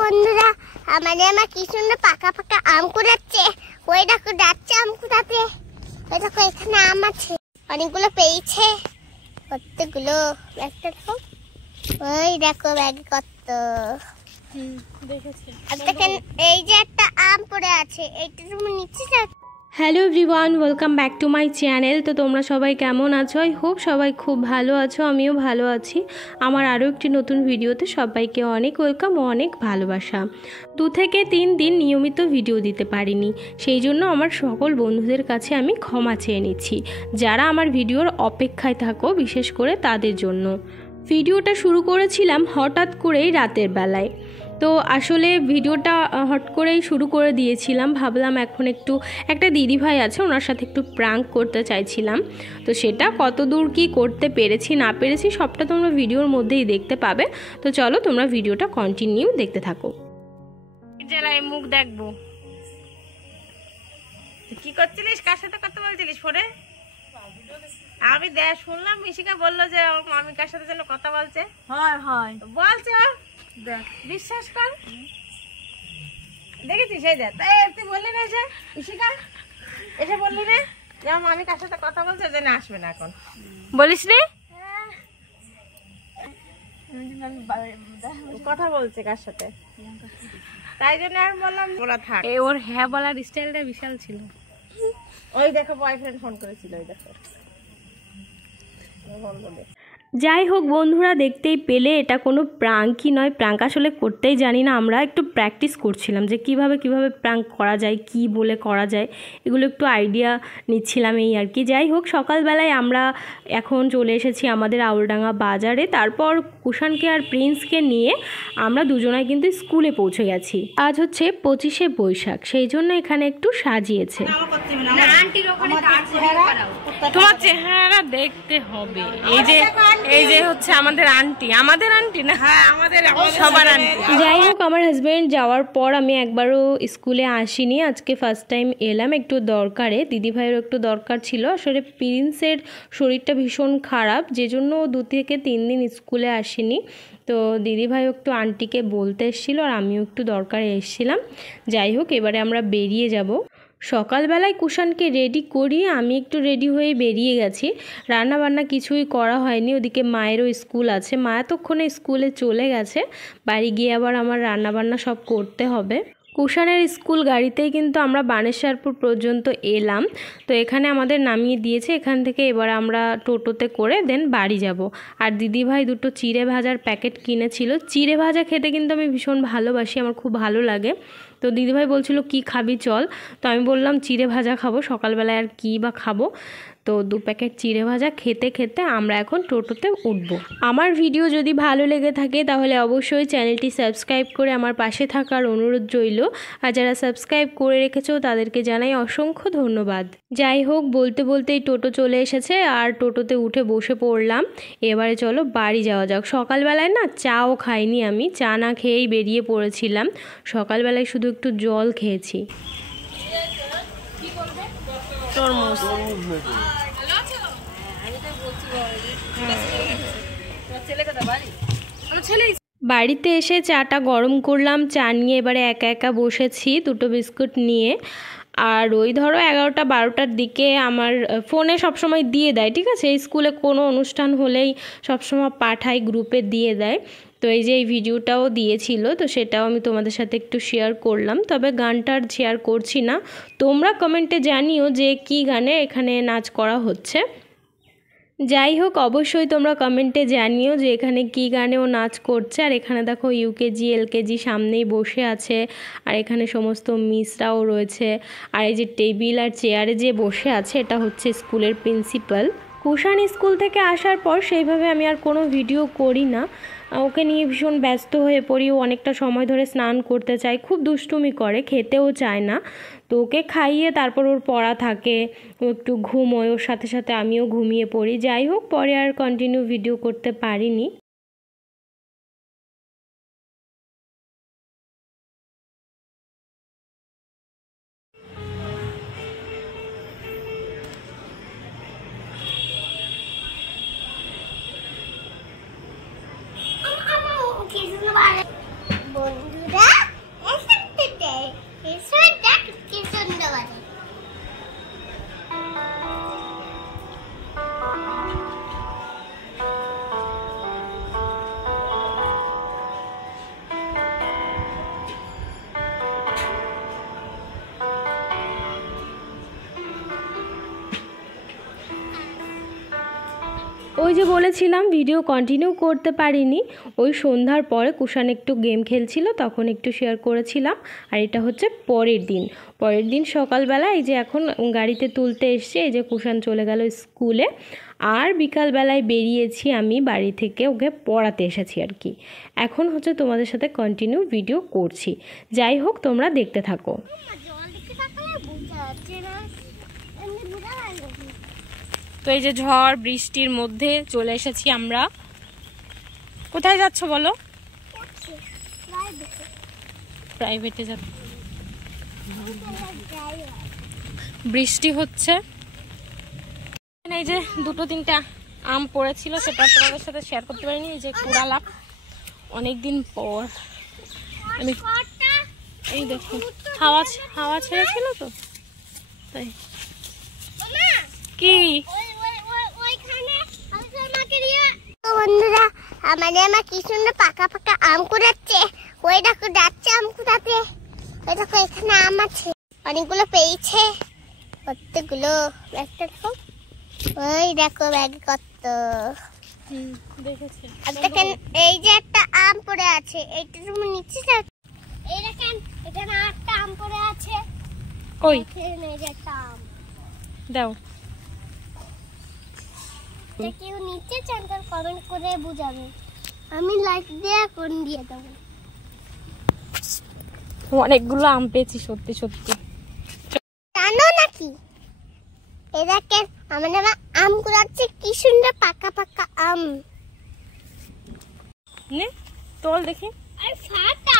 বন্ধুরা, আমাদের আমার কি সুন্দর পাকা পাকা আম কুড়াচ্ছে। ওই দেখো যাচ্ছে আম কুড়াতে। ওই দেখো এখানে আম আছে, অনেকগুলো পেয়েছে। কতগুলো ব্যাগটা দেখো, ওই দেখো ব্যাগে কত। এই যে একটা আম পড়ে আছে, এইটা তুমি নিচে যাও। Hello everyone, welcome back to my channel. তো তোমরা সবাই কেমন আছো? আই হোপ সবাই খুব ভালো আছো, আমিও ভালো আছি। আমার আরও একটি নতুন ভিডিওতে সবাইকে অনেক ওয়েলকাম ও অনেক ভালোবাসা। 2 থেকে 3 দিন নিয়মিত ভিডিও দিতে পারিনি, সেই জন্য আমার সকল বন্ধুদের কাছে আমি ক্ষমা চেয়ে নিচ্ছি। যারা আমার ভিডিওর অপেক্ষায় থাকো, বিশেষ করে তাদের জন্য। ভিডিওটা শুরু করেছিলাম হঠাৎ করেই রাতের বেলায়। তো আসলে ভিডিওটা হট করেই শুরু করে দিয়েছিলাম। ভাবলাম এখন একটা দিদিভাই আছে, ওনার সাথে একটু প্র্যাঙ্ক করতে চাইছিলাম। তো সেটা কত দূর কি করতে পেরেছি না পেরেছি সবটা তোমরা ভিডিওর মধ্যেই দেখতে পাবে। তো চলো তোমরা ভিডিওটা কন্টিনিউ দেখতে থাকো। জেলায় মুখ দেখবো। কি করছিলিস? কার সাথে কথা বলছিলিস ফোনে? আমি শুনলাম মিশিকা বললো যে আমি কার সাথে যেন কথা বলছে। হয় হয় বলছে, বিশ্বাস কর। দেখেছিস? এই দেখ, তুই বললি না যে মিশিকা এসে বললি না যে আমি কার সাথে কথা বলছে, যেন আসবে না এখন। বলিস রে কথা বলছে কার সাথে, তাই জন্য আর বললাম ওরা থাক। ওর হ্যাঁ বলার স্টাইলটা বিশাল ছিল। ওই দেখো বয়ফ্রেন্ড ফোন করেছিল, ওই দেখো। যাই হোক বন্ধুরা, দেখতেই পেলে এটা কোনো প্র্যাঙ্কই নয়। প্র্যাঙ্ক আসলে করতেই জানি না আমরা, একটু প্র্যাকটিস করছিলাম যে কিভাবে প্র্যাঙ্ক করা যায়, কি বলে করা যায়, এগুলো একটু আইডিয়া নিচ্ছিলাম এই আর কি। যাই হোক, সকালবেলায় আমরা এখন চলে এসেছি আমাদের আউলডাঙ্গা বাজারে। তারপর কুষাণকে আর প্রিন্সকে নিয়ে আমরা দুজনাই কিন্তু স্কুলে পৌঁছে গেছি। আজ হচ্ছে 25শে বৈশাখ, সেই জন্য এখানে একটু সাজিয়েছে। তোমার চেহারা দেখতে হবে। এই যে হচ্ছে আমাদের আন্টি না? হ্যাঁ, আমাদের সবার আন্টি। যাই হোক, আমার হাজব্যান্ড যাওয়ার পর আমি একবারও স্কুলে আসিনি। আজকে ফার্স্ট টাইম এলাম একটু দরকারে। দিদিভাইয়েরও একটু দরকার ছিল। আসলে প্রিন্সের শরীরটা ভীষণ খারাপ, যে জন্য 2 থেকে 3 দিন স্কুলে আসিনি। তো দিদিভাইও একটু আন্টিকে বলতে এসেছিলো, আর আমিও একটু দরকারে এসেছিলাম। যাই হোক, এবারে আমরা বেরিয়ে যাব। সকালবেলায় কুষাণকে রেডি করিয়ে আমি একটু রেডি হয়ে বেরিয়ে গেছি। রান্নাবান্না কিছুই করা হয়নি, ওদিকে মায়েরও স্কুল আছে। মা এতক্ষণে স্কুলে চলে গেছে, বাড়ি গিয়ে আবার আমার রান্নাবান্না সব করতে হবে। কুষাণের স্কুল গাড়িতেই কিন্তু আমরা বানেশ্বরপুর পর্যন্ত এলাম। তো এখানে আমাদের নামিয়ে দিয়েছে। এখান থেকে এবার আমরা টোটোতে করে দেন বাড়ি যাব। আর দিদিভাই 2টো চিড়ে ভাজার প্যাকেট কিনেছিল। চিড়ে ভাজা খেতে কিন্তু আমি ভীষণ ভালোবাসি, আমার খুব ভালো লাগে। তো দিদিভাই বলছিল কি খাবি চল। তো আমি বললাম চিড়ে ভাজা খাবো, সকালবেলায় আর কী বা খাবো। তো 2 প্যাকেট চিড়ে ভাজা খেতে খেতে আমরা এখন টোটোতে উঠবো। আমার ভিডিও যদি ভালো লেগে থাকে তাহলে অবশ্যই চ্যানেলটি সাবস্ক্রাইব করে আমার পাশে থাকার অনুরোধ রইল। আর যারা সাবস্ক্রাইব করে রেখেছো তাদেরকে জানাই অসংখ্য ধন্যবাদ। যাই হোক, বলতে বলতেই টোটো চলে এসেছে, আর টোটোতে উঠে বসে পড়লাম। এবারে চলো বাড়ি যাওয়া যাক। সকালবেলায় না চাও খাইনি, আমি চা না খেয়েই বেরিয়ে পড়েছিলাম। সকালবেলায় শুধু একটু জল খেয়েছি। বাড়িতে এসে চাটা গরম করলাম, চা নিয়ে এবারে একা একা বসেছি 2টো বিস্কুট নিয়ে। আর ওই ধরো 11টা 12টার দিকে আমার ফোনে সবসময় দিয়ে দেয়, ঠিক আছে? স্কুলে কোনো অনুষ্ঠান হলেই সবসময় পাঠায়, গ্রুপে দিয়ে দেয়। তো এই যে এই ভিডিওটাও দিয়েছিল, তো সেটাও আমি তোমাদের সাথে একটু শেয়ার করলাম। তবে গানটা আর শেয়ার করছি না। তোমরা কমেন্টে জানিও যে কি গানে এখানে নাচ করা হচ্ছে। যাই হোক, অবশ্যই তোমরা কমেন্টে জানিও যে এখানে কি গানে ও নাচ করছে। আর এখানে দেখো ইউকেজি এলকেজি সামনেই বসে আছে, আর এখানে সমস্ত মিসরাও রয়েছে। আর এই যে টেবিল আর চেয়ারে যে বসে আছে এটা হচ্ছে স্কুলের প্রিন্সিপাল। কুষাণ স্কুল থেকে আসার পর সেইভাবে আমি আর কোনো ভিডিও করি না, ওকে নিয়ে ভীষণ ব্যস্ত হয়ে পড়ি। ও অনেকটা সময় ধরে স্নান করতে চায়, খুব দুষ্টুমি করে, খেতেও চায় না। তো ওকে খাইয়ে তারপর ওর পড়া থাকে, ও একটু ঘুমোয়, ওর সাথে সাথে আমিও ঘুমিয়ে পড়ি। যাই হোক, পরে আর কন্টিনিউ ভিডিও করতে পারিনি। বন্ধুরা ওই যে বলেছিলাম ভিডিও কন্টিনিউ করতে পারিনি, ওই সন্ধ্যার পরে কুষাণ একটু গেম খেলছিল, তখন একটু শেয়ার করেছিলাম। আর এটা হচ্ছে পরের দিন সকালবেলা, এই যে এখন গাড়িতে তুলতে এসছে, এই যে কুষাণ চলে গেল স্কুলে। আর বিকালবেলায় বেরিয়েছি আমি বাড়ি থেকে, ওকে পড়াতে এসেছি আর কি। এখন হচ্ছে তোমাদের সাথে কন্টিনিউ ভিডিও করছি, যাই হোক তোমরা দেখতে থাকো। তো এই যে ঝড় বৃষ্টির মধ্যে চলে এসেছি আমরা। কোথায় যাচ্ছ বলো? প্রাইভেটে যাব। বৃষ্টি হচ্ছে। এই যে দুটো তিনটা আম পড়েছিল, সেটা তোমাদের সাথে শেয়ার করতে পারিনি। এই যে কুড়ালাম অনেকদিন পর আমি। এই দেখো হাওয়া ছেড়েছিল তো তাই। কি বন্ধুরা, আমার কি সুন্দর পাকা পাকা আম কুড়াচ্ছে। ওই দেখো যাচ্ছে আম কুড়াতে। ওই দেখো এখানে আম আছে, অনেকগুলো পেয়েছে। কতগুলো ব্যাগটা দেখো, ওই দেখো ব্যাগ কত। দেখেছি। আর দেখেন এই যে একটা আম পড়ে আছে, এইটা তুমি নিচ্ছিস। এই দেখেন এখানে একটা আম পড়ে আছে। কই এই যে একটা আম দাও। কেউ নিতে চান তার কমেন্ট করে বুঝাবে, আমি লাইক দিয়ে কোন দিয়ে দেবো। অনেকগুলো আম পেয়েছি সত্যি সত্যি। জানো নাকি এই দেখেন আমার নামে আম কুড়াচ্ছে, কি সুন্দর পাকা পাকা আম। নে তোল দেখি। আর ফাটা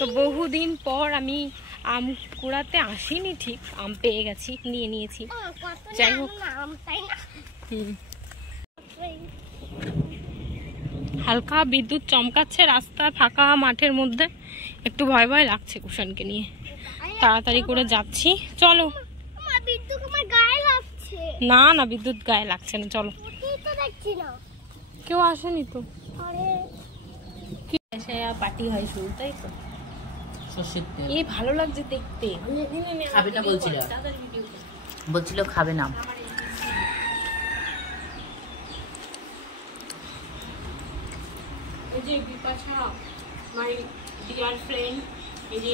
তো বহুদিন পর আমি আম কুড়াতে আসিনি, ঠিক আম পেয়ে গেছি, নিয়ে নিয়েছি। যাই হোক, হালকা বিদ্যুৎ চমকাচ্ছে রাস্তার ফাঁকা মাঠের মধ্যে, একটু ভয় ভয় লাগছে কুষাণকে নিয়ে। তাড়াতাড়ি করে যাচ্ছি, চলো। না না বিদ্যুৎ গায়ে লাগছে না, চলো। কেউ আসেনি তো। পার্টি হয় শুরু, তাই তো। এই ভালো লাগছে দেখতে। খাবে না বলছিল খাবে না। এই যে বিপাশা মাই ডিয়ার ফ্রেন্ড, এই যে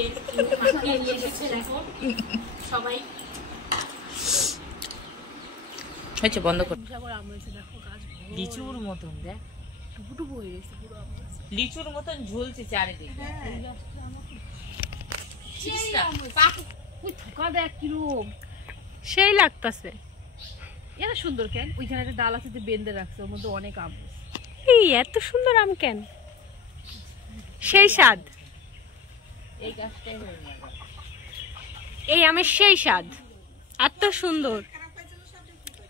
নিয়ে এসেছে দেখো সবাই। হয়েছে বন্ধ কর। লিচুর মতন দেখ, টুকুটুকু হয়ে গেছে পুরো। লিচুর মতন ঝুলছে চারিদিকে। সেই লাগতেছে। এত সুন্দর কেন? ওইখানে একটা ডাল আছে বেঁধে রাখছে, ওর মধ্যে অনেক আম। এই এত সুন্দর আম কেন? সেই স্বাদ, এই গাছটাই হয়ে গেল। এই আমের সেই স্বাদ, এত সুন্দর।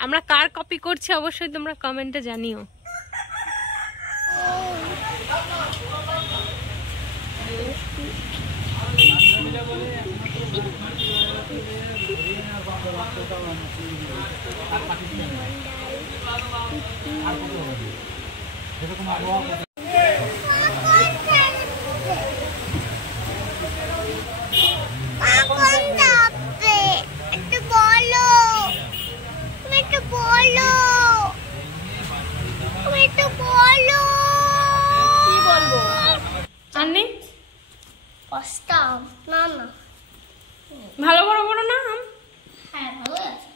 আমরা কার কপি করছি অবশ্যই তোমরা কমেন্টে জানিও। ভালো বড় বড় না আম? হ্যাঁ ভালো আছে।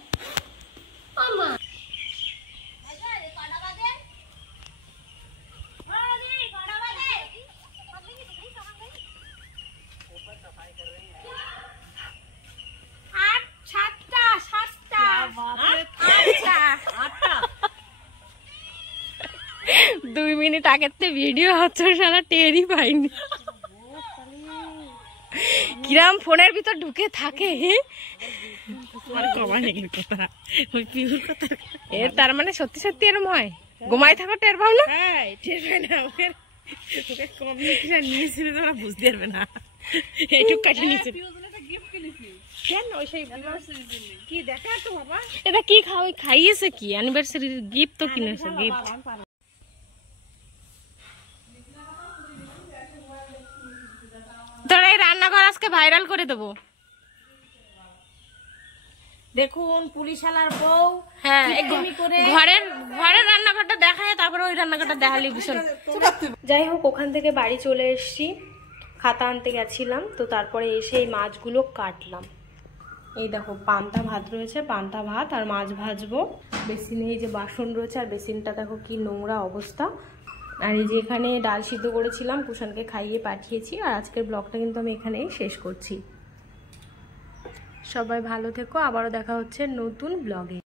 দুই মিনিট আগের থেকে ভিডিও হচ্ছে, সারা টেরই পাইনি। কিরাম ফোনের ভিতর ঢুকে থাকে। এর তার মানে সত্যি সত্যি এরম হয়? ঘুমায় থাকো টের পাও না? টের পাই না, ওকে কম নিয়েছিল তোরা বুঝতে পারবে না। এইটুক কাটে নিয়েছিল কেন? ওই সেই কি দেখা তো বাবা, এটা কি খাইয়েছে কি? অ্যানিভার্সারি গিফট তো কিনেছে, গিফট। তোর এই রান্নাঘর আজকে ভাইরাল করে দেবো। দেখুন পুলিশালার বউ। হ্যাঁ, ঘরের রান্নাঘরটা দেখায়, তারপরে ওই রান্নাঘরটা দেখালি ভীষণ। যাই হোক, ওখান থেকে বাড়ি চলে এসেছি, খাতা আনতে গেছিলাম, তো তারপরে এসে এই মাছগুলো কাটলাম। এই দেখো পান্তা ভাত রয়েছে, পান্তা ভাত আর মাছ ভাজবো। বেসিনে এই যে বাসন রয়েছে, আর বেসিনটা দেখো কি নোংরা অবস্থা। আর এই যে এখানে ডাল সিদ্ধ করেছিলাম, কুষাণকে খাইয়ে পাঠিয়েছি। আর আজকের ব্লগটা কিন্তু আমি এখানেই শেষ করছি। সবাই ভালো থেকো, আবারও দেখা হচ্ছে নতুন ব্লগে।